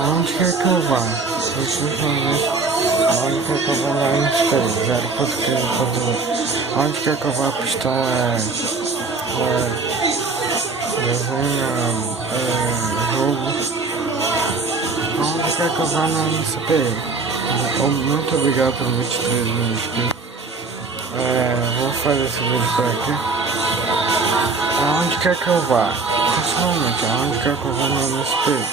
Onde quer que eu vá? Onde quer que eu vá lá no espelho? 0.15.0. Onde quer que eu vá? A pistola desenho, jogo. Onde quer que eu vá no CPI? Muito obrigado por 23 minutos. Vou fazer esse vídeo por aqui. Aonde quer que eu vá? Pessoalmente, aonde quer que eu vá no CPI?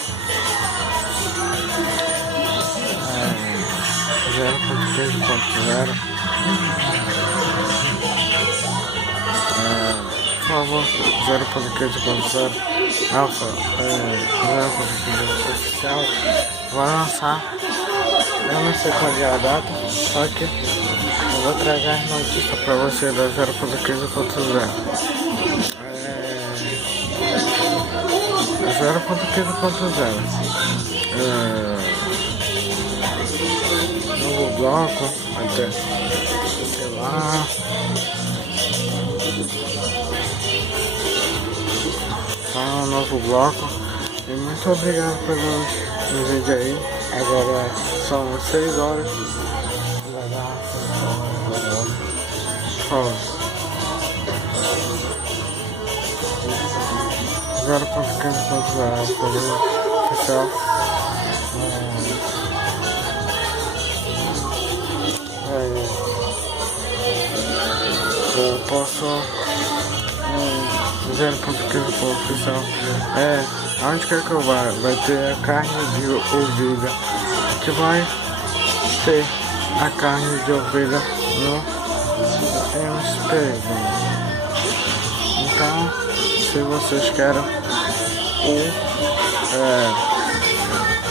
0.15.0. Por favor, 0.15.0 Alpha, 0.15 oficial vai lançar. Eu não sei qual é a data, só que eu vou trazer notícia pra você da 0.15.0. 0.15.0. Novo bloco, até sei lá. Um novo bloco. E muito obrigado pelo vídeo aí. Agora são 6 horas. Vai dar. Fala. 0.15.0 oficial. Eu posso 0.15 oficial. Aonde quer que eu vá, vai ter a carne de ovelha, que vai ter a carne de ovelha no espelho. Então, se vocês querem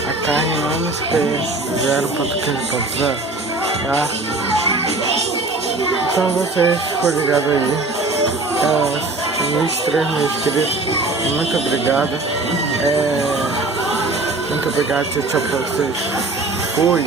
a carne lá no espelho 0.15.0, tá? Então vocês ficam ligados aí. 23 mil inscritos, muito obrigado. Muito obrigado, tchau pra vocês. Fui.